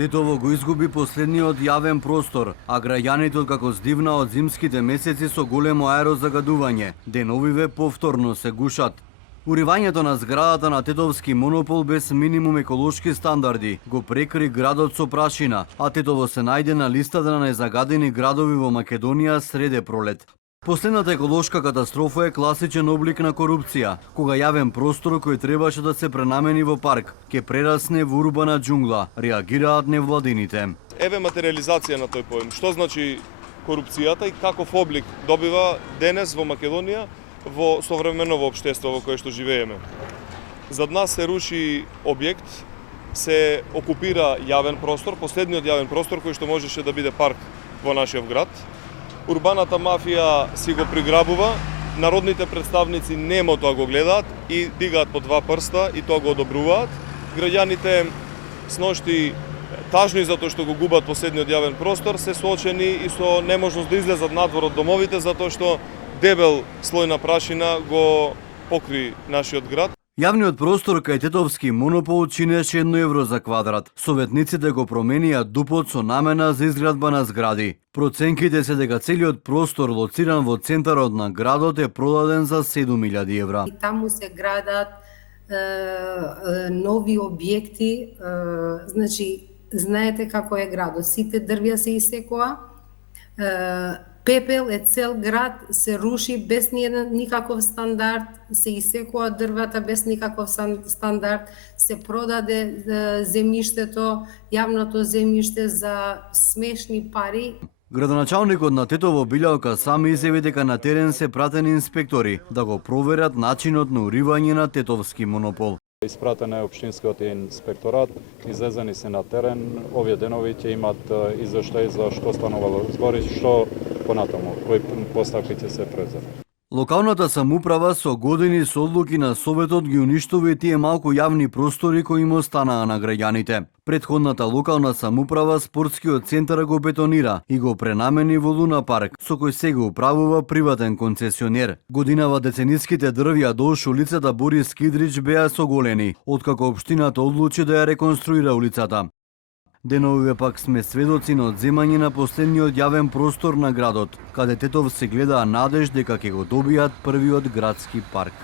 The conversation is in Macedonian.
Тетово го изгуби последниот јавен простор, а граѓаните откако здивна од зимските месеци со големо аерозагадување, деновиве повторно се гушат. Уривањето на зградата на Тетовски монопол без минимум еколошки стандарди го прекри градот со прашина, а Тетово се најде на листата на незагадени градови во Македонија среде пролет. Последната еколошка катастрофа е класичен облик на корупција, кога јавен простор кој требаше да се пренамени во парк, ќе прерасне во урбана џунгла, реагираат невладините. Еве материализација на тој поем. Што значи корупцијата и каков облик добива денес во Македонија во современо општество во кое што живееме. Зад нас се руши објект, се окупира јавен простор, последниот јавен простор кој што можеше да биде парк во нашиот град. Урбаната мафија си го приграбува, народните представници немо тоа го гледаат и дигаат по два прста и тоа го одобруваат. Граѓаните сношти тажни затоа што го губат последниот јавен простор, се соочени и со неможност да излезат надвор од домовите затоа што дебел слој на прашина го покри нашиот град. Јавниот простор кај Тетовски монопол чинеше 1 евро за квадрат. Советниците го променија дупот со намена за изградба на згради. Проценките се дека целиот простор лоциран во центарот на градот е продаден за 7.000 евра. И таму се градат нови објекти, значи знаете како е градот, сите дрвја се исекоа, пепел е цел град, се руши без никаков стандард, се исекоа дрвата без никаков стандард, се продаде земјиштето, јавното земјиште за смешни пари. Градоначалникот на Тетово Билјалка сами изјави дека на терен се пратени инспектори да го проверат начинот на уривање на Тетовски монопол. Испратен е општинскиот инспекторат, излезени се на терен, овие денови ќе имат извештај за што станувало збори, што понатаму, кои постапки ќе се преземат. Локалната самуправа со години со одлуки на Советот ги уништува тие малку јавни простори кои им останаа на граѓаните. Претходната локална самуправа спортскиот центар го бетонира и го пренамени во Луна парк, со кој сега управува приватен концесионер. Годинава децениските дрвја долж улицата Борис Кидрич беа соголени, откако општината одлучи да ја реконструира улицата. Деновиве пак сме сведоци на одземање на последниот јавен простор на градот, каде Тетов се гледаа надеж дека ќе го добијат првиот градски парк.